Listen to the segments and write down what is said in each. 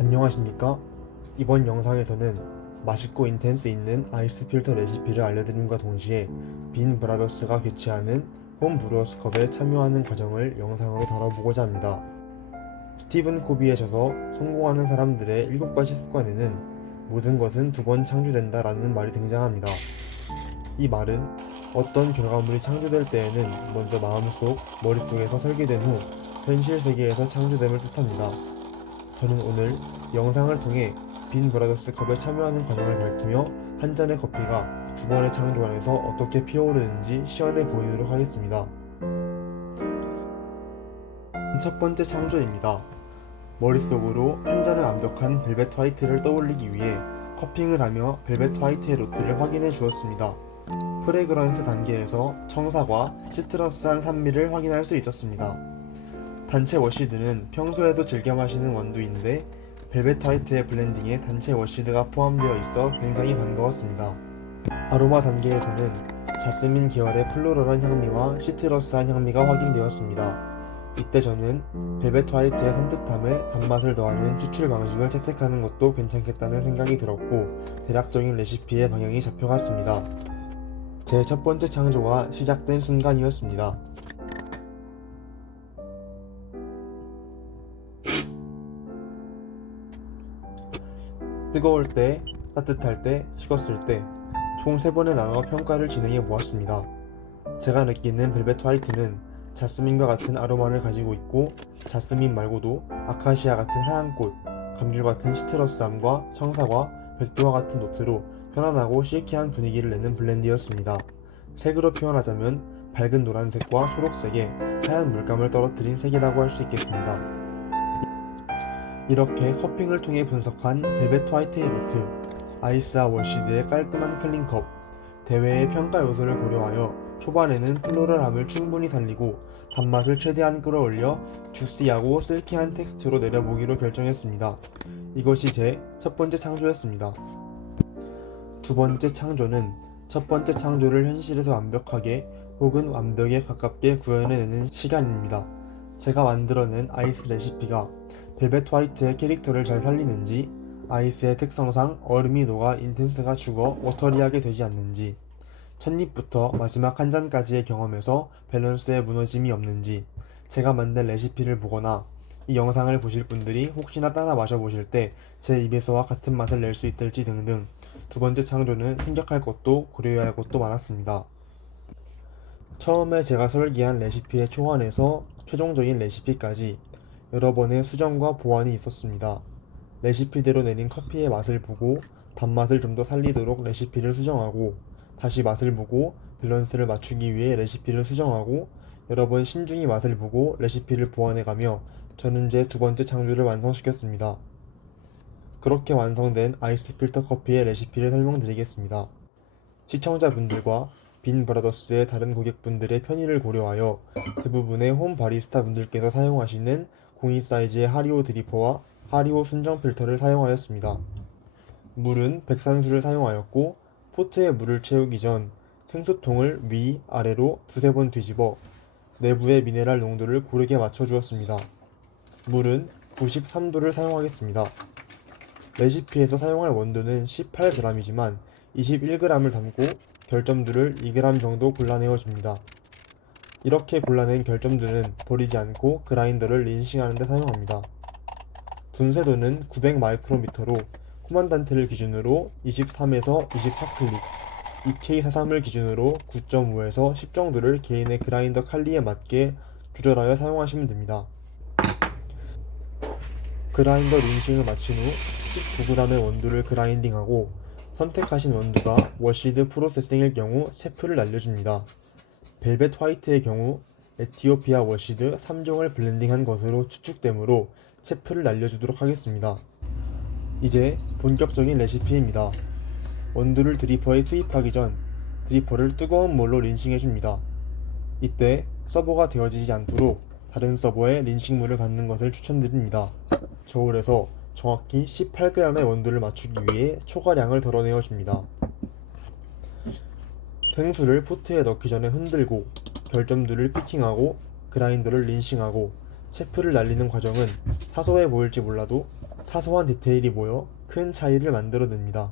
안녕하십니까? 이번 영상에서는 맛있고 인텐스 있는 아이스 필터 레시피를 알려드림과 동시에 빈 브라더스가 개최하는 홈 브루어스 컵에 참여하는 과정을 영상으로 다뤄보고자 합니다. 스티븐 코비에 져서 성공하는 사람들의 7가지 습관에는 모든 것은 두 번 창조된다 라는 말이 등장합니다. 이 말은 어떤 결과물이 창조될 때에는 먼저 마음속, 머릿속에서 설계된 후 현실 세계에서 창조됨을 뜻합니다. 저는 오늘 영상을 통해 빈 브라더스 컵에 참여하는 과정을 밝히며 한 잔의 커피가 두 번의 창조 안에서 어떻게 피어오르는지 시연해 보이도록 하겠습니다. 첫 번째 창조입니다. 머릿속으로 한 잔의 완벽한 벨벳 화이트를 떠올리기 위해 커핑을 하며 벨벳 화이트의 노트를 확인해 주었습니다. 프레그런스 단계에서 청사과 시트러스한 산미를 확인할 수 있었습니다. 단체 워시드는 평소에도 즐겨 마시는 원두인데 벨벳 화이트의 블렌딩에 단체 워시드가 포함되어 있어 굉장히 반가웠습니다. 아로마 단계에서는 자스민 계열의 플로럴한 향미와 시트러스한 향미가 확인되었습니다. 이때 저는 벨벳 화이트의 산뜻함에 단맛을 더하는 추출 방식을 채택하는 것도 괜찮겠다는 생각이 들었고 대략적인 레시피의 방향이 잡혀갔습니다. 제 첫 번째 창조가 시작된 순간이었습니다. 뜨거울 때, 따뜻할 때, 식었을 때, 총 3번에 나눠 평가를 진행해 보았습니다. 제가 느끼는 벨벳 화이트는 자스민과 같은 아로마를 가지고 있고, 자스민 말고도 아카시아 같은 하얀 꽃, 감귤 같은 시트러스함과 청사과, 백두와 같은 노트로 편안하고 실키한 분위기를 내는 블렌디였습니다. 색으로 표현하자면 밝은 노란색과 초록색에 하얀 물감을 떨어뜨린 색이라고 할 수 있겠습니다. 이렇게 커핑을 통해 분석한 벨벳 화이트의 노트, 아이스와 워시드의 깔끔한 클린컵, 대회의 평가 요소를 고려하여 초반에는 플로럴함을 충분히 살리고 단맛을 최대한 끌어올려 주시하고 실키한 텍스트로 내려보기로 결정했습니다. 이것이 제 첫 번째 창조였습니다. 두 번째 창조는 첫 번째 창조를 현실에서 완벽하게 혹은 완벽에 가깝게 구현해내는 시간입니다. 제가 만들어낸 아이스 레시피가 벨벳 화이트의 캐릭터를 잘 살리는지, 아이스의 특성상 얼음이 녹아 인텐스가 죽어 워터리하게 되지 않는지, 첫입부터 마지막 한 잔까지의 경험에서 밸런스에 무너짐이 없는지, 제가 만든 레시피를 보거나 이 영상을 보실 분들이 혹시나 따라 마셔보실 때 제 입에서와 같은 맛을 낼 수 있을지 등등 두 번째 창조는 생각할 것도 고려해야 할 것도 많았습니다. 처음에 제가 설계한 레시피의 초안에서 최종적인 레시피까지 여러 번의 수정과 보완이 있었습니다. 레시피대로 내린 커피의 맛을 보고 단맛을 좀 더 살리도록 레시피를 수정하고 다시 맛을 보고 밸런스를 맞추기 위해 레시피를 수정하고 여러 번 신중히 맛을 보고 레시피를 보완해가며 저는 제 두 번째 창조를 완성시켰습니다. 그렇게 완성된 아이스 필터 커피의 레시피를 설명드리겠습니다. 시청자분들과 빈 브라더스의 다른 고객분들의 편의를 고려하여 대부분의 홈 바리스타 분들께서 사용하시는 02 사이즈의 하리오 드리퍼와 하리오 순정 필터를 사용하였습니다. 물은 백산수를 사용하였고 포트에 물을 채우기 전 생수통을 위, 아래로 두세 번 뒤집어 내부의 미네랄 농도를 고르게 맞춰 주었습니다. 물은 93도를 사용하겠습니다. 레시피에서 사용할 원두는 18g이지만 21g을 담고 결점들을 2g 정도 골라내어 줍니다. 이렇게 골라낸 결점들은 버리지 않고 그라인더를 린싱하는 데 사용합니다. 분쇄도는 900 마이크로미터로 코만단트를 기준으로 23에서 24클릭, EK43을 기준으로 9.5에서 10 정도를 개인의 그라인더 칼리에 맞게 조절하여 사용하시면 됩니다. 그라인더 린싱을 마친 후 19g의 원두를 그라인딩하고 선택하신 원두가 워시드 프로세싱일 경우 체프를 날려줍니다. 벨벳 화이트의 경우 에티오피아 워시드 3종을 블렌딩한 것으로 추측되므로 체프를 날려주도록 하겠습니다. 이제 본격적인 레시피입니다. 원두를 드리퍼에 투입하기 전 드리퍼를 뜨거운 물로 린싱해줍니다. 이때 서버가 되어지지 않도록 다른 서버에 린싱물을 받는 것을 추천드립니다. 저울에서 정확히 18g의 원두를 맞추기 위해 초과량을 덜어내어 줍니다. 생수를 포트에 넣기 전에 흔들고 결점들을 피킹하고 그라인더를 린싱하고 체프를 날리는 과정은 사소해 보일지 몰라도 사소한 디테일이 모여 큰 차이를 만들어냅니다.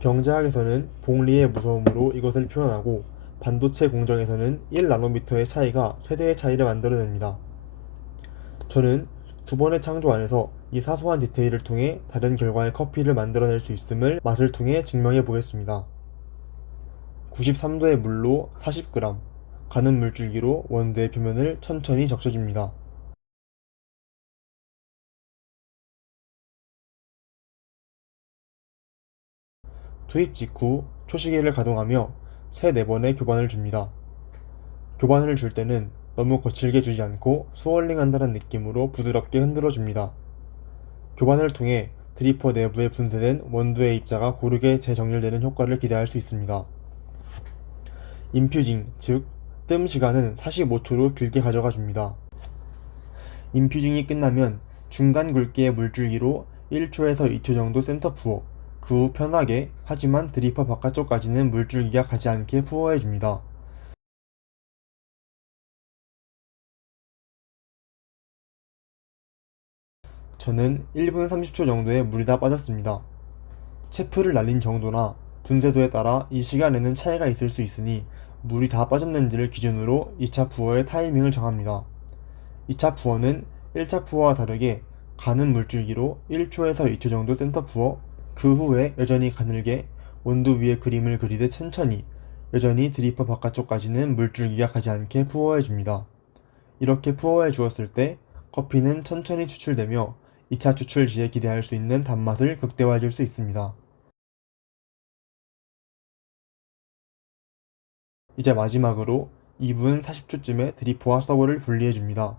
경제학에서는 복리의 무서움으로 이것을 표현하고 반도체 공정에서는 1나노미터의 차이가 최대의 차이를 만들어냅니다. 저는 두 번의 창조 안에서 이 사소한 디테일을 통해 다른 결과의 커피를 만들어낼 수 있음을 맛을 통해 증명해 보겠습니다. 93도의 물로 40g, 가는 물줄기로 원두의 표면을 천천히 적셔줍니다. 투입 직후 초시계를 가동하며 3, 4번의 교반을 줍니다. 교반을 줄 때는 너무 거칠게 주지 않고 스월링한다는 느낌으로 부드럽게 흔들어 줍니다. 교반을 통해 드리퍼 내부에 분쇄된 원두의 입자가 고르게 재정렬되는 효과를 기대할 수 있습니다. 인퓨징, 즉, 뜸 시간은 45초로 길게 가져가 줍니다. 인퓨징이 끝나면 중간 굵기의 물줄기로 1초에서 2초 정도 센터 부어 그 후 편하게 하지만 드리퍼 바깥쪽까지는 물줄기가 가지 않게 부어해 줍니다. 저는 1분 30초 정도의 물이 다 빠졌습니다. 체프를 날린 정도나 분쇄도에 따라 이 시간에는 차이가 있을 수 있으니 물이 다 빠졌는지를 기준으로 2차 부어의 타이밍을 정합니다. 2차 부어는 1차 부어와 다르게 가는 물줄기로 1초에서 2초 정도 센터 부어 그 후에 여전히 가늘게 원두 위에 그림을 그리듯 천천히 여전히 드리퍼 바깥쪽까지는 물줄기가 가지 않게 부어해 줍니다. 이렇게 부어해 주었을 때 커피는 천천히 추출되며 2차 추출 시에 기대할 수 있는 단맛을 극대화해 줄 수 있습니다. 이제 마지막으로 2분 40초쯤에 드리퍼와 서버를 분리해 줍니다.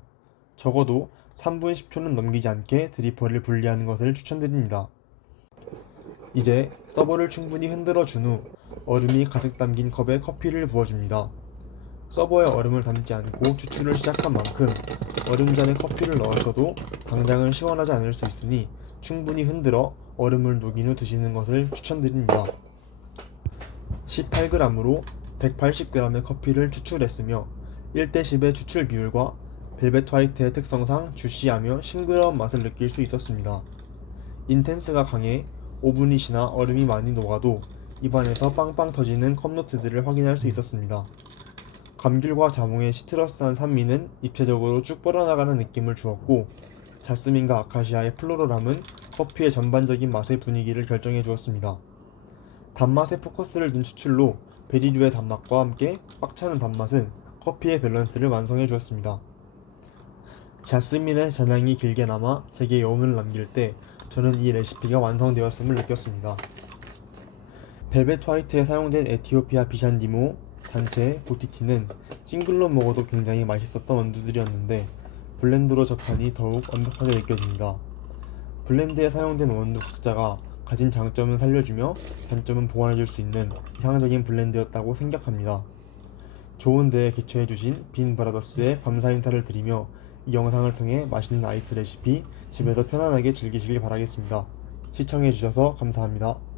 적어도 3분 10초는 넘기지 않게 드리퍼를 분리하는 것을 추천드립니다. 이제 서버를 충분히 흔들어 준 후 얼음이 가득 담긴 컵에 커피를 부어줍니다. 서버에 얼음을 담지 않고 추출을 시작한 만큼 얼음잔에 커피를 넣었어도 당장은 시원하지 않을 수 있으니 충분히 흔들어 얼음을 녹인 후 드시는 것을 추천드립니다. 18g으로 180g의 커피를 추출했으며 1대10의 추출 비율과 벨벳 화이트의 특성상 주시하며 싱그러운 맛을 느낄 수 있었습니다. 인텐스가 강해 오븐이시나 얼음이 많이 녹아도 입안에서 빵빵 터지는 컵노트들을 확인할 수 있었습니다. 감귤과 자몽의 시트러스한 산미는 입체적으로 쭉 뻗어나가는 느낌을 주었고 자스민과 아카시아의 플로럴함은 커피의 전반적인 맛의 분위기를 결정해 주었습니다. 단맛에 포커스를 둔 추출로 베리류의 단맛과 함께 꽉차는 단맛은 커피의 밸런스를 완성해 주었습니다. 자스민의 잔향이 길게 남아 제게 여운을 남길 때 저는 이 레시피가 완성되었음을 느꼈습니다. 벨벳 화이트에 사용된 에티오피아 비샨디모 단체 보티티는 싱글로 먹어도 굉장히 맛있었던 원두들이었는데 블렌드로 접하니 더욱 완벽하게 느껴집니다. 블렌드에 사용된 원두 각자가 가진 장점은 살려주며 단점은 보완해줄 수 있는 이상적인 블렌드였다고 생각합니다. 좋은 데에 개최해주신 빈 브라더스에 감사 인사를 드리며 이 영상을 통해 맛있는 아이스 레시피 집에서 편안하게 즐기시길 바라겠습니다. 시청해주셔서 감사합니다.